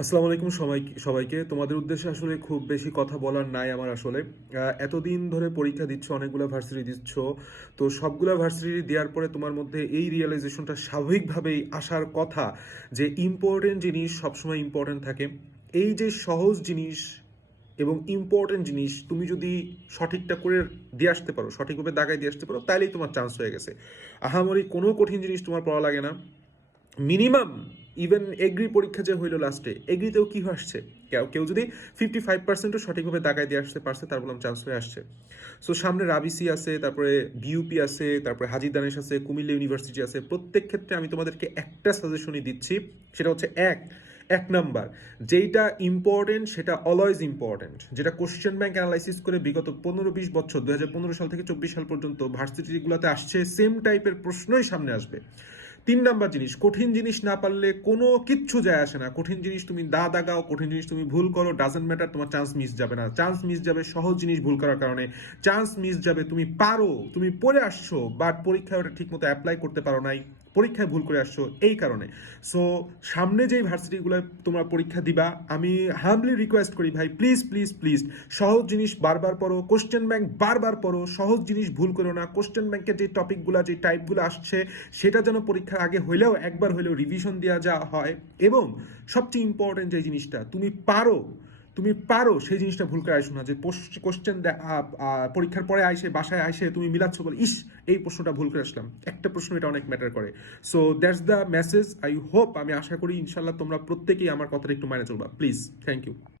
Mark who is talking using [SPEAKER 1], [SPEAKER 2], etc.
[SPEAKER 1] আসসালামু আলাইকুম সবাই সবাইকে। তোমাদের উদ্দেশ্যে আসলে খুব বেশি কথা বলার নাই আমার আসলে। এতদিন ধরে পরীক্ষা দিচ্ছ, অনেকগুলো ভার্সিটি দিচ্ছ। তো সবগুলো ভার্সিটি দেওয়ার পরে তোমার মধ্যে এই রিয়েলাইজেশনটা স্বাভাবিকভাবেই আসার কথা যে ইম্পর্টেন্ট জিনিস সবসময় ইম্পর্টেন্ট থাকে। এই যে সহজ জিনিস এবং ইম্পর্টেন্ট জিনিস তুমি যদি সঠিকটা করে দিয়ে আসতে পারো, সঠিকভাবে দাগায় দিয়ে আসতে পারো তাহলেই তোমার চান্স হয়ে গেছে। আহামরি কোনো কঠিন জিনিস তোমার পড়া লাগে না। মিনিমাম ইভেন এগ্রি পরীক্ষা যে হইল লাস্টে এগ্রিতেও কি আসছে? কেউ যদি ফিফটি ফাইভ পার্সেন্টও সঠিকভাবে দাগায় দিয়ে আসতে পারছে, তার বললাম চান্স হয়ে আসছে। সো সামনে রাবিসি আছে, তারপরে বিউপি আছে, তারপরে হাজি দানেশ আছে, কুমিল্লা ইউনিভার্সিটি আছে। প্রত্যেক ক্ষেত্রে আমি তোমাদেরকে একটা সাজেশনই দিচ্ছি, সেটা হচ্ছে এক এক নাম্বার যেইটা ইম্পর্টেন্ট সেটা অলওয়েজ ইম্পর্টেন্ট যেটা কোশ্চেন ব্যাংক অ্যানালাইসিস করে বিগত পনেরো বিশ বছর দু হাজার পনেরো সাল থেকে চব্বিশ সাল পর্যন্ত ভার্সিটিগুলোতে আসছে সেম টাইপের প্রশ্নই সামনে আসবে। তিন নাম্বার জিনিস, কঠিন জিনিস না পারলে কোনো কিচ্ছু যায় আসে না। কঠিন জিনিস তুমি দা দাগাও, কঠিন জিনিস তুমি ভুল করো ডাজেন্ট ম্যাটার তোমার চান্স মিস যাবে না। চান্স মিস যাবে সহজ জিনিস ভুল করার কারণে। চান্স মিস যাবে, তুমি পারো, তুমি পড়ে আসছো বাট পরীক্ষায় ওটা ঠিক মতো অ্যাপ্লাই করতে পারো নাই, পরীক্ষায় ভুল করে আসছো, এই কারণে। সো সামনে যেই ভার্সিটিগুলো তোমরা পরীক্ষা দিবা, আমি হামলি রিকোয়েস্ট করি ভাই প্লিজ প্লিজ প্লিজ সহজ জিনিস বারবার পড়ো কোশ্চেন ব্যাংক বারবার পড়ো, সহজ জিনিস ভুল করো না। কোশ্চেন ব্যাংকের যে টপিকগুলো যে টাইপগুলো আসছে, সেটা যেন পরীক্ষার আগে হইলেও একবার হইলেও রিভিশন দেওয়া যা হয় এবং সবচেয়ে ইম্পর্টেন্ট যে জিনিসটা, তুমি পারো তুমি পারো সেই জিনিসটা ভুল করে আসো না। যে কোশ্চেন পরীক্ষার পরে আইসে, বাসায় আইসে তুমি মিলাচ্ছ বলে, ইস, এই প্রশ্নটা ভুল করে আসলাম। একটা প্রশ্ন এটা অনেক ম্যাটার করে। So that's the message I hope আমি আশা করি ইনশাল্লাহ তোমরা প্রত্যেকেই আমার কথাটা একটু মানে চলবা। Please thank you